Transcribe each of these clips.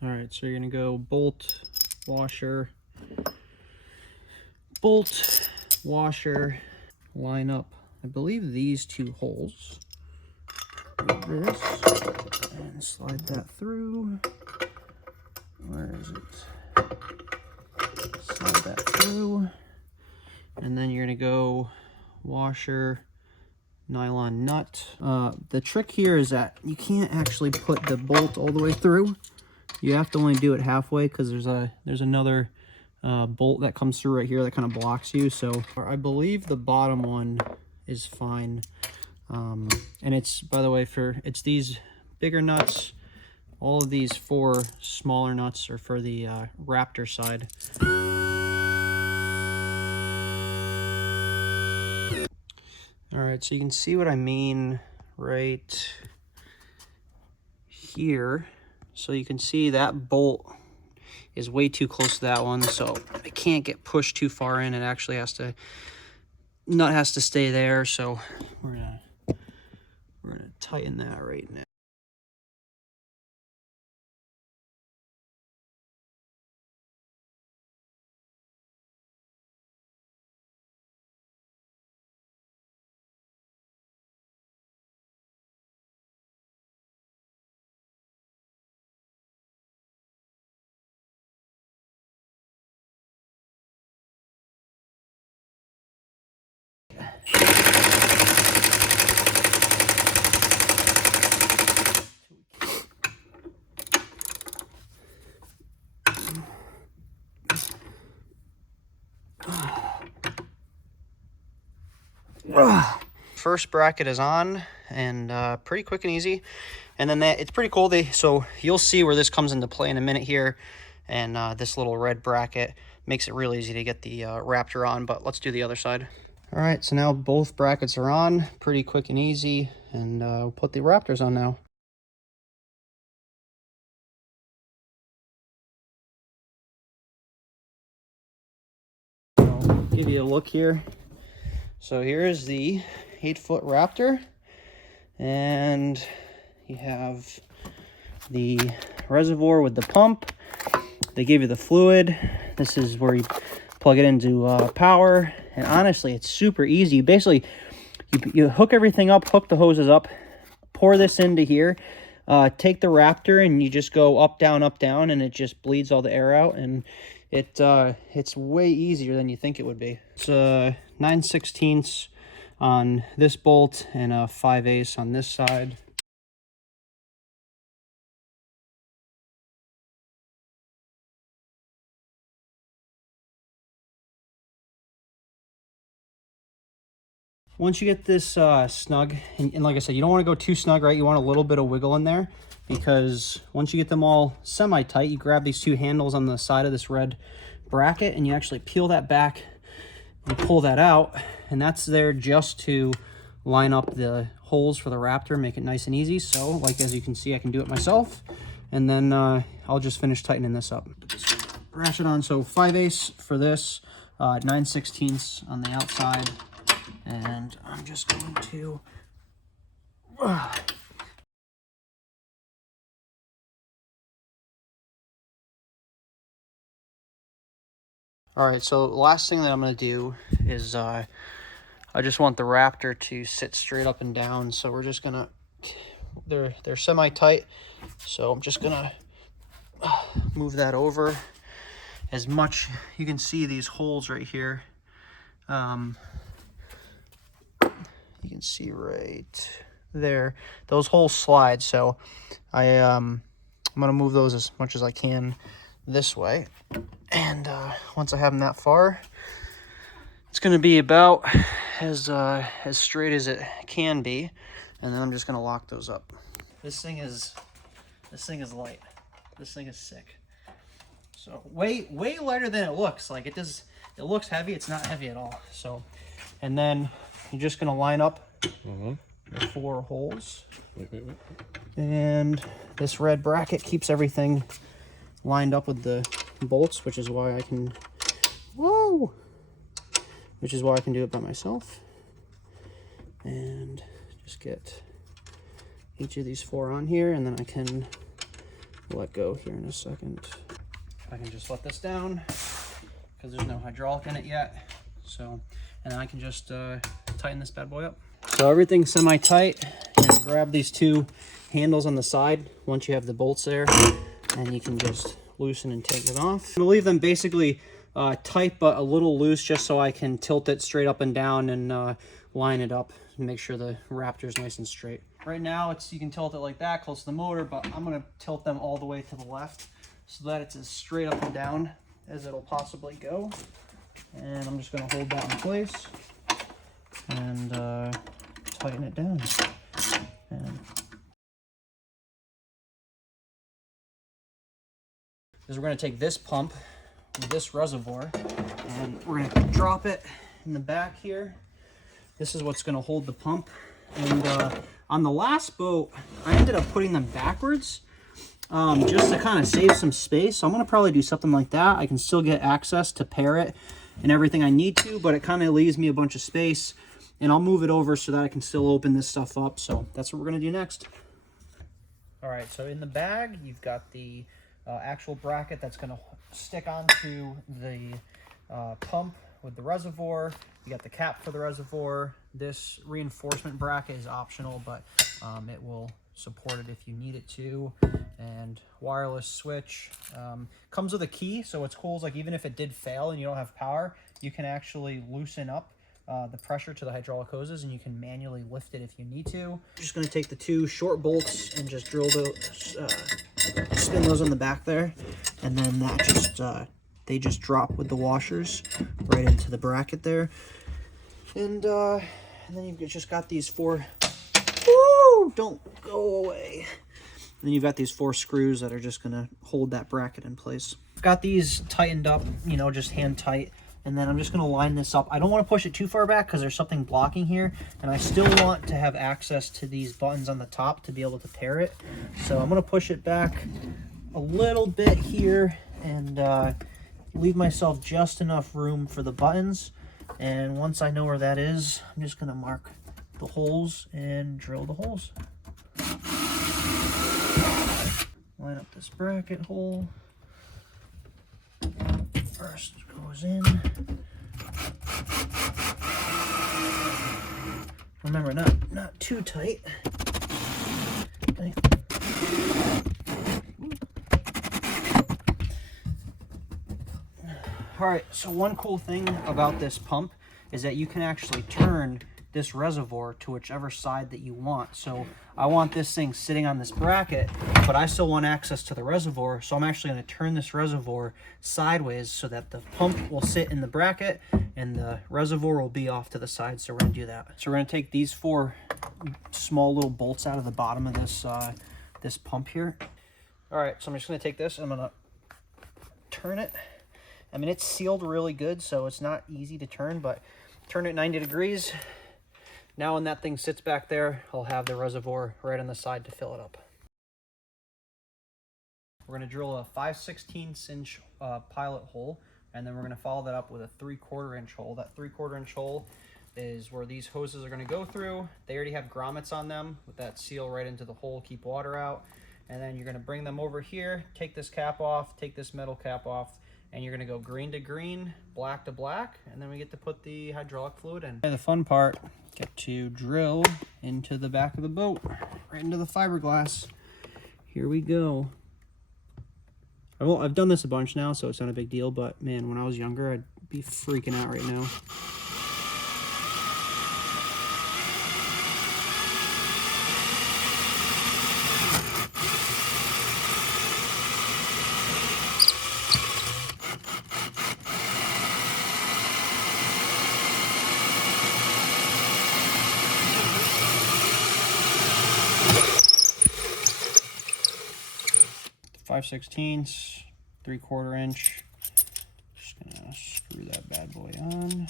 All right, so you're gonna go bolt, washer, line up, I believe, these two holes. Like this, and slide that through. Where is it? Slide that through. And then you're gonna go washer, nylon nut. The trick here is that you can't actually put the bolt all the way through. You have to only do it halfway because there's another bolt that comes through right here that kind of blocks you. So I believe the bottom one is fine. And it's, by the way, it's these bigger nuts. All of these 4 smaller nuts are for the Raptor side. All right, so you can see what I mean right here. So you can see that bolt is way too close to that one, so it can't get pushed too far in. It actually nut has to stay there. So we're gonna tighten that right now. First bracket is on, and pretty quick and easy. And then it's pretty cool. So you'll see where this comes into play in a minute here. And this little red bracket makes it real easy to get the Raptor on. But let's do the other side. All right, so now both brackets are on, pretty quick and easy. And we'll put the Raptors on now. I'll give you a look here. So here is the 8-foot Raptor, and you have the reservoir with the pump. They give you the fluid. This is where you plug it into power, and honestly, it's super easy. Basically, you hook everything up, hook the hoses up, pour this into here, take the Raptor, and you just go up, down, and it just bleeds all the air out, and it's way easier than you think it would be. It's 9/16 on this bolt and a 5/8 on this side. Once you get this snug, and like I said, you don't want to go too snug, right? You want a little bit of wiggle in there, because once you get them all semi-tight, you grab these 2 handles on the side of this red bracket, and you actually peel that back and pull that out, and that's there just to line up the holes for the Raptor, make it nice and easy. So, like, as you can see, I can do it myself, and then I'll just finish tightening this up. Brash it on, so 5/8 for this, 9/16 on the outside. And I'm just going to all right, so the last thing that I'm going to do is I just want the Raptor to sit straight up and down. So we're just gonna, they're semi-tight, so I'm just gonna move that over as much. You can see these holes right here. You can see right there, those holes slide. So I'm gonna move those as much as I can this way. And once I have them that far, it's gonna be about as straight as it can be. And then I'm just gonna lock those up. This thing is light. This thing is sick. So way lighter than it looks. Like it looks heavy. It's not heavy at all. So, and then you're just gonna line up the 4 holes. Wait. And this red bracket keeps everything lined up with the bolts, which is why I can, which is why I can do it by myself. And just get each of these 4 on here, and then I can let go here in a second. I can just let this down because there's no hydraulic in it yet. So, and then I can just tighten this bad boy up. So everything's semi-tight. And grab these two handles on the side once you have the bolts there, and you can just loosen and take it off. I'm gonna leave them basically tight but a little loose, just so I can tilt it straight up and down and line it up and make sure the Raptor's nice and straight. Right now you can tilt it like that close to the motor, but I'm gonna tilt them all the way to the left so that it's as straight up and down as it'll possibly go. And I'm just gonna hold that in place and tighten it down. And we're going to take this pump with this reservoir and we're going to drop it in the back here. This is what's going to hold the pump. And on the last boat, I ended up putting them backwards just to kind of save some space. So I'm going to probably do something like that. I can still get access to pair it and everything I need to, but it kind of leaves me a bunch of space. And I'll move it over so that I can still open this stuff up. So that's what we're going to do next. All right, so in the bag, you've got the actual bracket that's going to stick onto the pump with the reservoir. You got the cap for the reservoir. This reinforcement bracket is optional, but it will support it if you need it to. And wireless switch. Comes with a key, so what's cool is like even if it did fail and you don't have power, you can actually loosen up the pressure to the hydraulic hoses, and you can manually lift it if you need to. I'm just going to take the two short bolts and just drill those, spin those on the back there, and then that just they just drop with the washers right into the bracket there. And then you've just got these four. Woo! Don't go away. And then you've got these 4 screws that are just going to hold that bracket in place. I've got these tightened up, you know, just hand tight. And then I'm just going to line this up. I don't want to push it too far back because there's something blocking here. And I still want to have access to these buttons on the top to be able to pair it. So I'm going to push it back a little bit here and leave myself just enough room for the buttons. And once I know where that is, I'm just going to mark the holes and drill the holes. Line up this bracket hole. First goes in. Remember, not too tight. Okay. All right, so one cool thing about this pump is that you can actually turn this reservoir to whichever side that you want. So I want this thing sitting on this bracket, but I still want access to the reservoir. So I'm actually going to turn this reservoir sideways so that the pump will sit in the bracket and the reservoir will be off to the side. So we're going to do that. So we're going to take these 4 small little bolts out of the bottom of this this pump here. All right, so I'm just going to take this and I'm going to turn it. I mean, it's sealed really good, so it's not easy to turn, but turn it 90 degrees. Now when that thing sits back there, I'll have the reservoir right on the side to fill it up. We're going to drill a 5/16 inch pilot hole, and then we're going to follow that up with a 3/4 inch hole. That 3/4 inch hole is where these hoses are going to go through. They already have grommets on them with that seal right into the hole, keep water out. And then you're going to bring them over here, take this cap off, take this metal cap off, and you're going to go green to green, black to black, and then we get to put the hydraulic fluid in. And the fun part, get to drill into the back of the boat, right into the fiberglass. Here we go. I've done this a bunch now, so it's not a big deal, but man, when I was younger, I'd be freaking out right now. Five 5/16, 3/4 inch. Just gonna screw that bad boy on.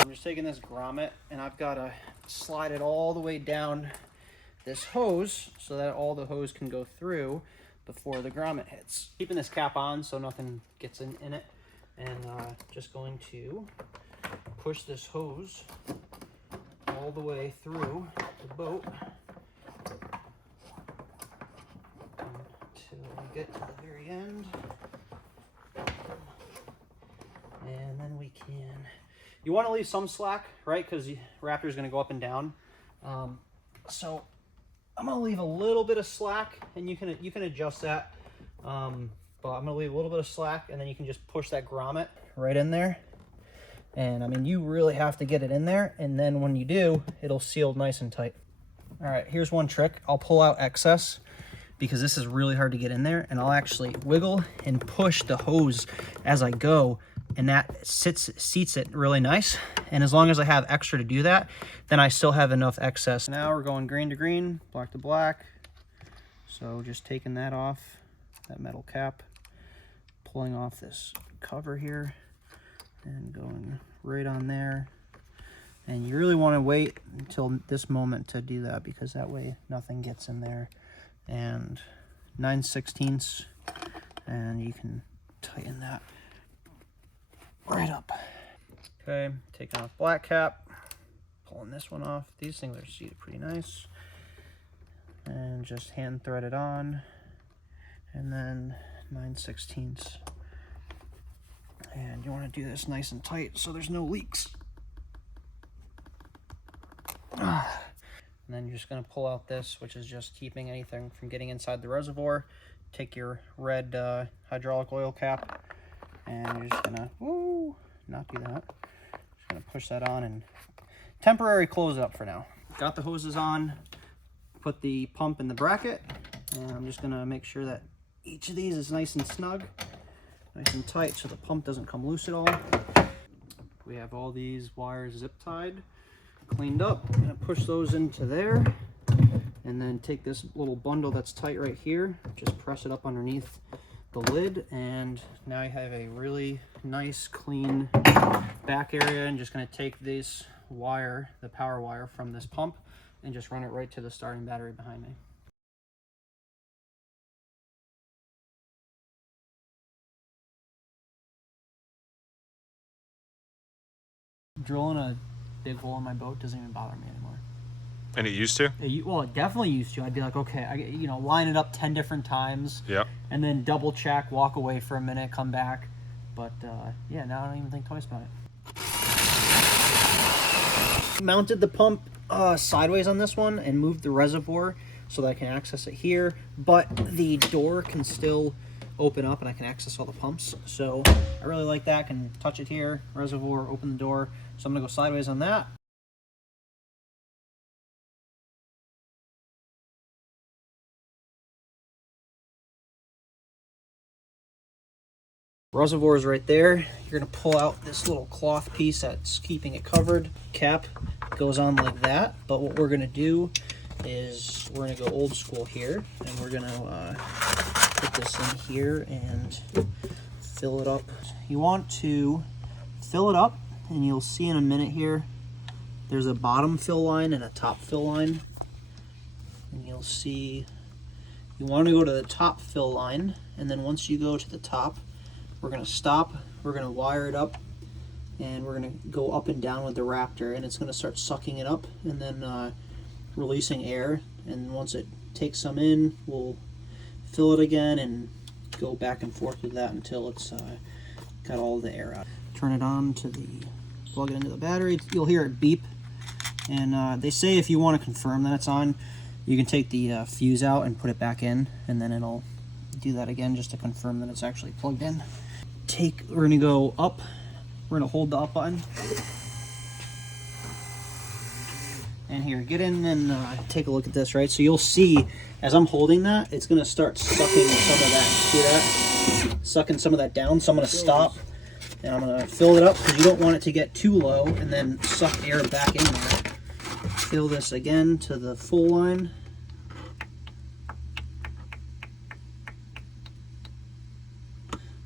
I'm just taking this grommet and I've got to slide it all the way down this hose so that all the hose can go through. before the grommet hits. Keeping this cap on so nothing gets in it, and just going to push this hose all the way through the boat until we get to the very end. And then we can, you want to leave some slack, right? Because the Raptor is going to go up and down. So I'm going to leave a little bit of slack, and you can adjust that. But I'm going to leave a little bit of slack, and then you can just push that grommet right in there. And I mean, you really have to get it in there, and then when you do, it'll seal nice and tight. All right, here's one trick. I'll pull out excess because this is really hard to get in there, and I'll actually wiggle and push the hose as I go, and that seats it really nice. And as long as I have extra to do that, then I still have enough excess. Now we're going green to green, black to black. So just taking that off, that metal cap, pulling off this cover here, and going right on there. And you really want to wait until this moment to do that, because that way nothing gets in there. And 9/16, and you can tighten that right up. Okay, taking off black cap, pulling this one off. These things are seated pretty nice. And just hand thread it on, and then 9/16. And you want to do this nice and tight so there's no leaks. And then you're just going to pull out this, which is just keeping anything from getting inside the reservoir. Take your red hydraulic oil cap, and you're just going to, not do that. Just going to push that on and temporary close it up for now. Got the hoses on, put the pump in the bracket, and I'm just going to make sure that each of these is nice and snug, nice and tight, so the pump doesn't come loose at all. We have all these wires zip tied, cleaned up. I'm gonna push those into there, and then take this little bundle that's tight right here, just press it up underneath the lid, and now you have a really nice clean back area. And just going to take this wire, the power wire from this pump, and just run it right to the starting battery behind me. Drilling a big hole in my boat doesn't even bother me anymore. And it used to? Well, it definitely used to. I'd be like, okay, line it up 10 different times. Yeah. And then double check, walk away for a minute, come back. But yeah, now I don't even think twice about it. Mounted the pump sideways on this one and moved the reservoir so that I can access it here. But the door can still open up and I can access all the pumps. So I really like that. I can touch it here, reservoir, open the door. So I'm going to go sideways on that. Reservoir is right there. You're going to pull out this little cloth piece that's keeping it covered. Cap goes on like that. But what we're going to do is we're going to go old school here. And we're going to put this in here and fill it up. You want to fill it up, and you'll see in a minute here, there's a bottom fill line and a top fill line. And you'll see you want to go to the top fill line, and then once you go to the top, we're going to stop, we're going to wire it up, and we're going to go up and down with the Raptor, and it's going to start sucking it up and then releasing air. And once it takes some in, we'll fill it again and go back and forth with that until it's got all the air out. Turn it on to the, plug it into the battery. You'll hear it beep, and they say if you want to confirm that it's on, you can take the fuse out and put it back in, and then it'll do that again just to confirm that it's actually plugged in. We're gonna go up. We're gonna hold the up button, and here, get in and take a look at this. Right, so you'll see as I'm holding that, it's gonna start sucking some of that. See that? Sucking some of that down. So I'm gonna stop, and I'm gonna fill it up because you don't want it to get too low and then suck air back in there. Fill this again to the full line.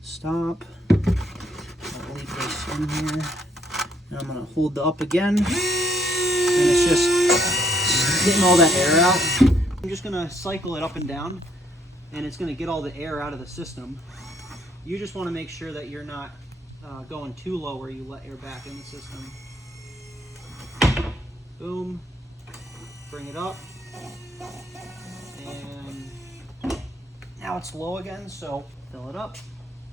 Stop. I'll leave this in here. And I'm going to hold the up again. And it's just getting all that air out. I'm just going to cycle it up and down and it's going to get all the air out of the system. You just want to make sure that you're not going too low where you let air back in the system. Boom. Bring it up. And now it's low again, so fill it up.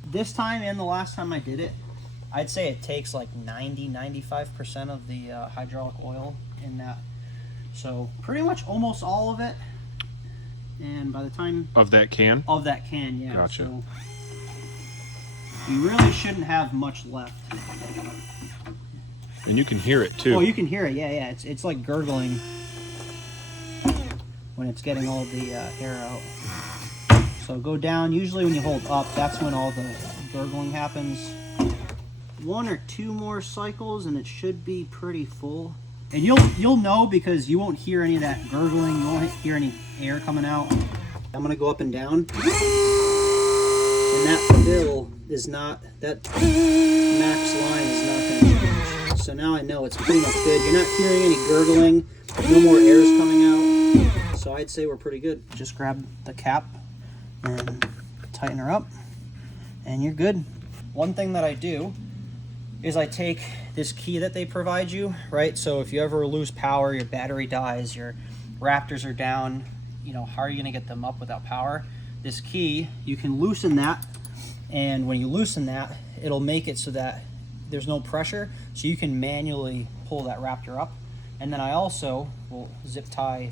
This time and the last time I did it, I'd say it takes like 90-95% of the hydraulic oil in that. So pretty much almost all of it. And by the time... Of that can? Of that can, yeah. Gotcha. So you really shouldn't have much left. And you can hear it too. Oh, you can hear it, yeah. It's like gurgling when it's getting all the air out. So go down. Usually when you hold up, that's when all the gurgling happens. 1 or 2 more cycles and it should be pretty full. And you'll know because you won't hear any of that gurgling, you won't hear any air coming out. I'm gonna go up and down. And that fill is not, that max line is not gonna change. So now I know it's pretty much good. You're not hearing any gurgling, no more air is coming out. So I'd say we're pretty good. Just grab the cap and tighten her up and you're good. One thing that I do is I take this key that they provide you, right? So if you ever lose power, your battery dies, your Raptors are down, you know, how are you gonna get them up without power? This key, you can loosen that, and when you loosen that, it'll make it so that there's no pressure, so you can manually pull that Raptor up. And then I also will zip tie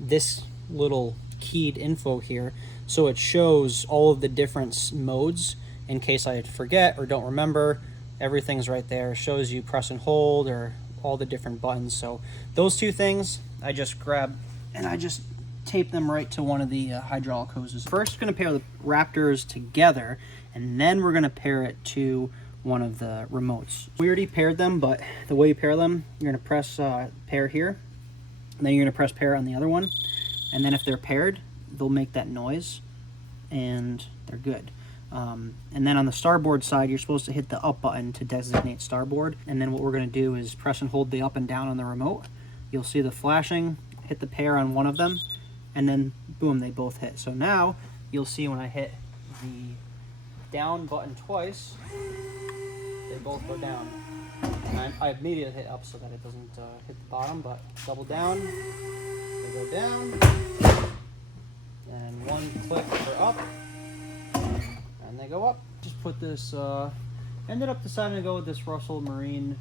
this little keyed info here, so it shows all of the different modes in case I forget or don't remember. Everything's right there. It shows you press and hold or all the different buttons. So those 2 things I just grab and I just tape them right to one of the hydraulic hoses. First, we're going to pair the Raptors together, and then we're going to pair it to one of the remotes. We already paired them, but the way you pair them, you're going to press pair here, and then you're going to press pair on the other one, and then if they're paired, they'll make that noise, and they're good. And then on the starboard side, you're supposed to hit the up button to designate starboard. And then what we're going to do is press and hold the up and down on the remote. You'll see the flashing, hit the pair on one of them, and then boom, they both hit. So now you'll see when I hit the down button twice, they both go down. And I immediately hit up so that it doesn't hit the bottom, but double down, they go down, and 1 click for up. And they go up. Just put this, ended up deciding to go with this Russell Marine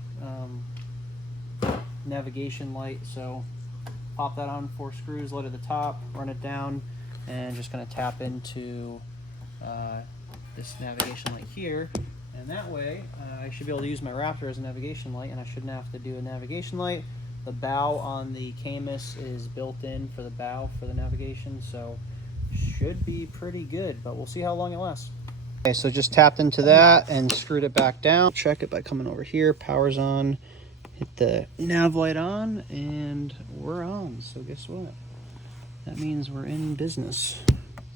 navigation light. So pop that on 4 screws, light at the top, run it down, and just gonna tap into this navigation light here. And that way, I should be able to use my Raptor as a navigation light, and I shouldn't have to do a navigation light. The bow on the Caymas is built in for the bow for the navigation, so should be pretty good, but we'll see how long it lasts. Okay, so just tapped into that and screwed it back down. Check it by coming over here, power's on, hit the nav light on, and we're on. So guess what? That means we're in business.